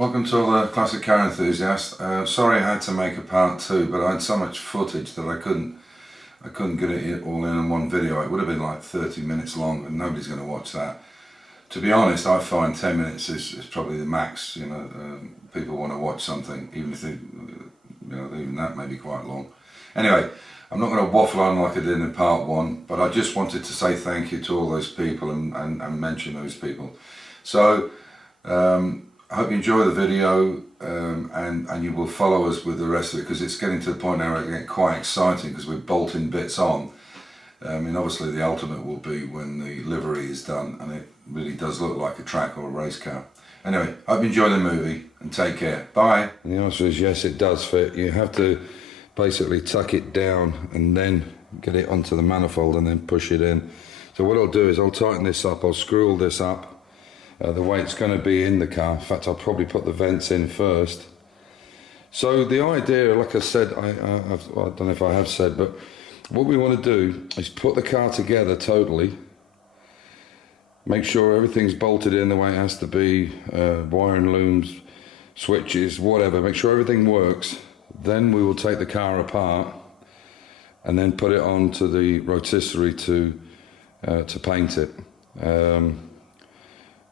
Welcome to all the classic car enthusiasts. Sorry I had to make a part 2, but I had so much footage that I couldn't get it all in one video. It would have been like 30 minutes long, and nobody's going to watch that. To be honest, I find 10 minutes is probably the max. You know, people want to watch something, even if they, even that may be quite long. Anyway, I'm not going to waffle on like I did in part 1, but I just wanted to say thank you to all those people and mention those people. So. I hope you enjoy the video and you will follow us with the rest of it, because it's getting to the point now where it's getting quite exciting because we're bolting bits on. I mean, obviously the ultimate will be when the livery is done and it really does look like a track or a race car. Anyway, I hope you enjoy the movie and take care. Bye. And the answer is yes, it does fit. You have to basically tuck it down and then get it onto the manifold and then push it in. So what I'll do is I'll tighten this up, I'll screw all this up. The way it's going to be in the car. In fact, I'll probably put the vents in first. So the idea, like I said, I don't know if I have said, but what we want to do is put the car together totally, make sure everything's bolted in the way it has to be, wiring looms, switches, whatever, make sure everything works. Then we will take the car apart and then put it onto the rotisserie to paint it.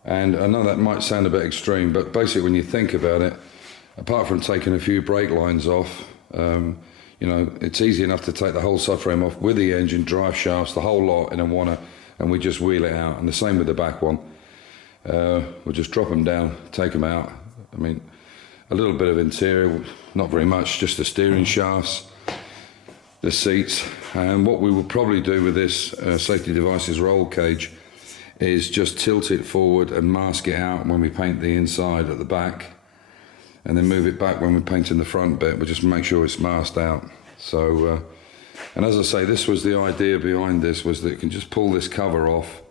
And I know that might sound a bit extreme, but basically when you think about it, apart from taking a few brake lines off, it's easy enough to take the whole subframe off with the engine, drive shafts, the whole lot in a wanna, and we just wheel it out. And the same with the back one. We'll just drop them down, take them out. I mean, a little bit of interior, not very much, just the steering shafts, the seats. And what we will probably do with this safety devices roll cage is just tilt it forward and mask it out when we paint the inside at the back, and then move it back when we're painting the front bit. We'll just make sure it's masked out. So, and as I say, this was the idea behind this, was that you can just pull this cover off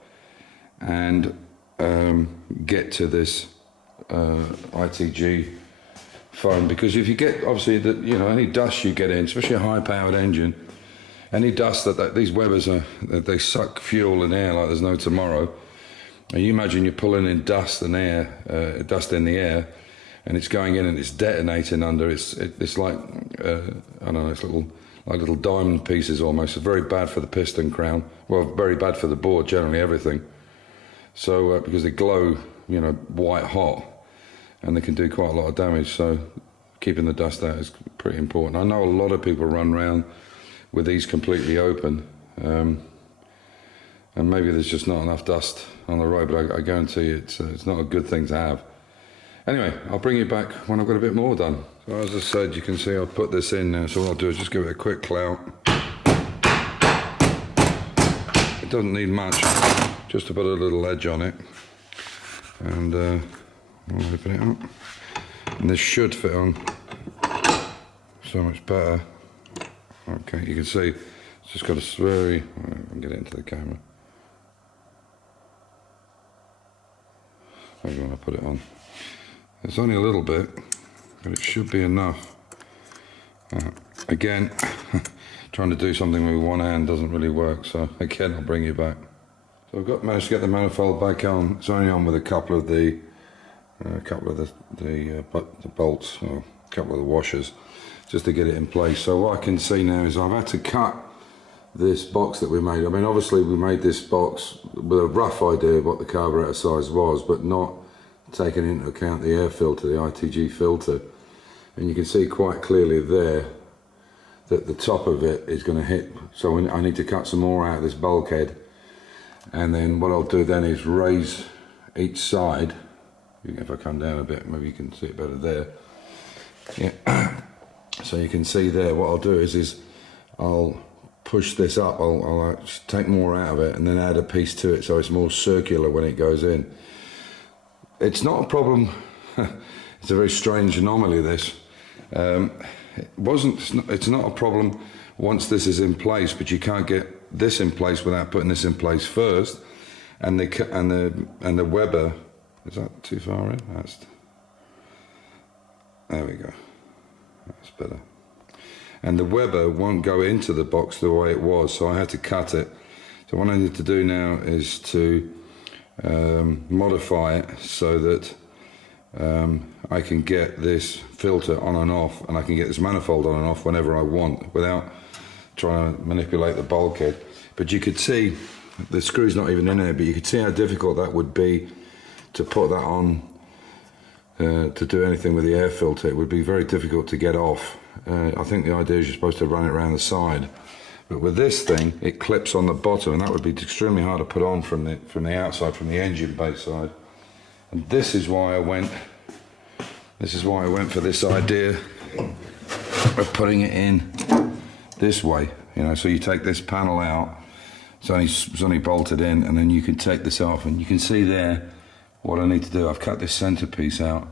and get to this ITG foam, because if you get, obviously, any dust you get in, especially a high-powered engine, any dust that these Webers they suck fuel and air like there's no tomorrow. And you imagine you're pulling in dust and air, dust in the air, and it's going in and it's detonating under. It's like I don't know, it's little diamond pieces almost. It's very bad for the piston crown. Well, very bad for the board, generally everything. So because they glow, white hot, and they can do quite a lot of damage. So keeping the dust out is pretty important. I know a lot of people run around with these completely open, and maybe there's just not enough dust on the road, but I guarantee you it's not a good thing to have. Anyway, I'll bring you back when I've got a bit more done. So as I said, you can see I've put this in now, so what I'll do is just give it a quick clout. It doesn't need much, just to put a little edge on it, and I'll open it up, and this should fit on so much better. Okay, you can see it's just got a very, I can get it into the camera. Maybe when I put it on. It's only a little bit, but it should be enough. Again, trying to do something with one hand doesn't really work, so again I'll bring you back. So I've managed to get the manifold back on. It's only on with a couple of the bolts, or a couple of the washers, just to get it in place. So what I can see now is I've had to cut this box that we made. I mean, obviously we made this box with a rough idea of what the carburetor size was, but not taking into account the air filter, the ITG filter. And you can see quite clearly there that the top of it is going to hit. So I need to cut some more out of this bulkhead. And then what I'll do then is raise each side. If I come down a bit, maybe you can see it better there. Yeah. So you can see there, what I'll do is I'll push this up, I'll take more out of it and then add a piece to it so it's more circular when it goes in. It's not a problem, it's a very strange anomaly this. It's not a problem once this is in place, but you can't get this in place without putting this in place first. And the Weber, is that too far in? There we go. That's better. And the Weber won't go into the box the way it was, so I had to cut it. So what I need to do now is to modify it so that I can get this filter on and off, and I can get this manifold on and off whenever I want without trying to manipulate the bulkhead. But you could see the screw's not even in there, but you could see how difficult that would be to put that on to do anything with the air filter. It would be very difficult to get off. I think the idea is you're supposed to run it around the side, but with this thing it clips on the bottom, and that would be extremely hard to put on from the outside, from the engine bay side. And this is why I went for this idea of putting it in this way, you know. So you take this panel out, it's only bolted in, and then you can take this off, and you can see there what I need to do. I've cut this centerpiece out.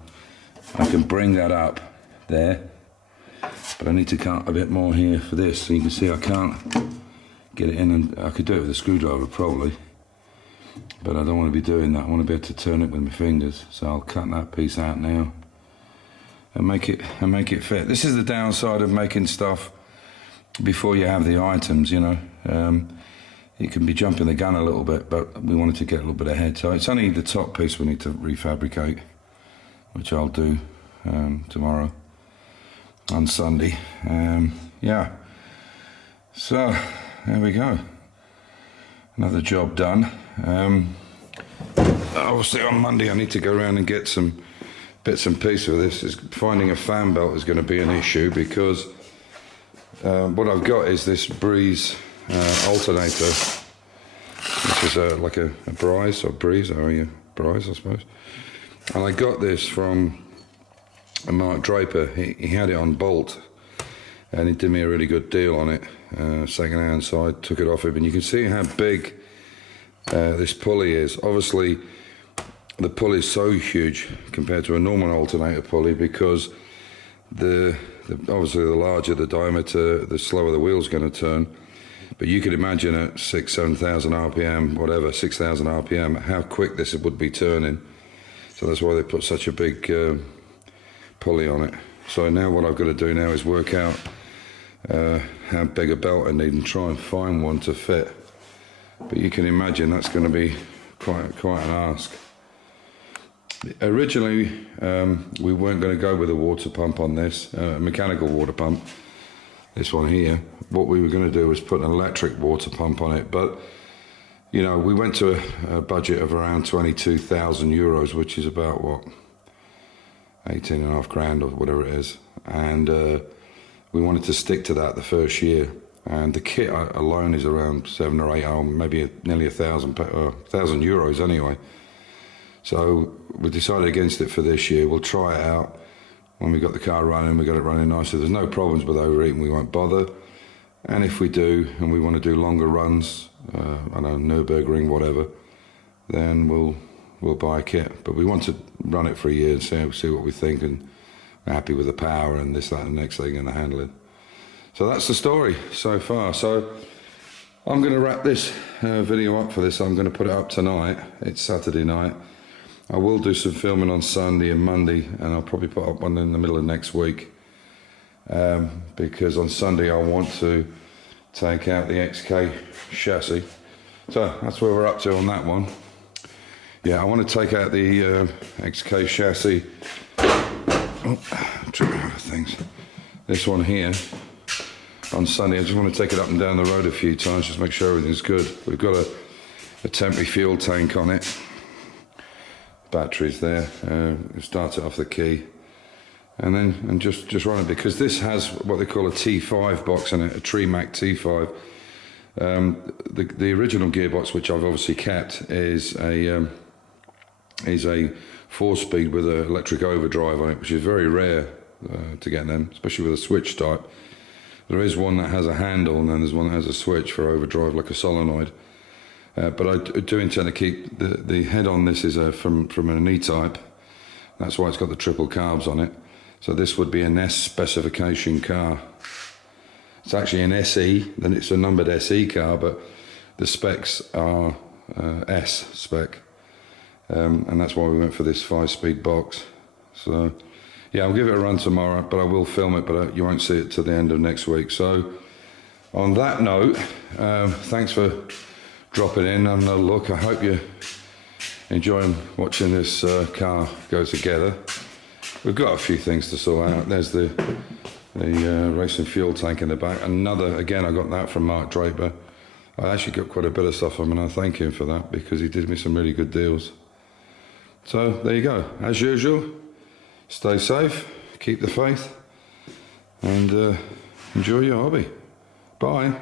I can bring that up there, but I need to cut a bit more here for this. So you can see I can't get it in, and I could do it with a screwdriver probably, but I don't want to be doing that. I want to be able to turn it with my fingers. So I'll cut that piece out now and make it fit. This is the downside of making stuff before you have the items, you know. It can be jumping the gun a little bit, but we wanted to get a little bit ahead. So it's only the top piece we need to refabricate, which I'll do tomorrow on Sunday. Yeah, so there we go, another job done. Obviously on Monday I need to go around and get some bits and pieces of this. Finding a fan belt is going to be an issue, because what I've got is this Breeze alternator, which is like a Breeze, I suppose. And I got this from Mark Draper. He had it on Bolt, and he did me a really good deal on it, second hand. So I took it off him, and you can see how big this pulley is. Obviously the pulley is so huge compared to a normal alternator pulley, because obviously the larger the diameter, the slower the wheel's going to turn. But you can imagine at 7,000 RPM, whatever, 6,000 RPM, how quick this would be turning. So that's why they put such a big pulley on it. So now what I've got to do now is work out how big a belt I need and try and find one to fit. But you can imagine that's going to be quite an ask. Originally, we weren't going to go with a water pump on this, a mechanical water pump. This one here, what we were going to do was put an electric water pump on it, but you know, we went to a budget of around 22,000 euros, which is about what, 18.5 grand or whatever it is, and we wanted to stick to that the first year. And the kit alone is around 7 or 8, or maybe nearly 1,000 euros anyway. So we decided against it for this year. We'll try it out. When we got the car running, we got it running nicely. There's no problems with overheating, we won't bother. And if we do, and we want to do longer runs, I don't know, Nürburgring, whatever, then we'll buy a kit. But we want to run it for a year and see what we think, and we're happy with the power and this, that, and the next thing, and the handling. So that's the story so far. So I'm going to wrap this video up for this. I'm going to put it up tonight. It's Saturday night. I will do some filming on Sunday and Monday, and I'll probably put up one in the middle of next week, because on Sunday I want to take out the XK chassis. So that's where we're up to on that one. Yeah, I want to take out the XK chassis. Oh, tripping over things. This one here on Sunday. I just want to take it up and down the road a few times, just make sure everything's good. We've got a temporary fuel tank on it. Batteries there. Start it off the key, and just run it, because this has what they call a T5 box in it, a Tremac T5. The original gearbox, which I've obviously kept, is a 4-speed with an electric overdrive on it, which is very rare to get them, especially with a switch type. There is one that has a handle, and then there's one that has a switch for overdrive, like a solenoid. But I do intend to keep the head on this is from an E-type. That's why it's got the triple carbs on it. So this would be an S specification car. It's actually an SE, then it's a numbered SE car, but the specs are S spec. And that's why we went for this 5-speed box. So yeah, I'll give it a run tomorrow, but I will film it, but you won't see it till the end of next week. So on that note, thanks for dropping in and a look. I hope you're enjoying watching this car go together. we've got a few things to sort out. There's the racing fuel tank in the back. Another, again, I got that from Mark Draper. I actually got quite a bit of stuff from him, and I thank him for that because he did me some really good deals. So there you go. As usual, stay safe, keep the faith, and enjoy your hobby. Bye.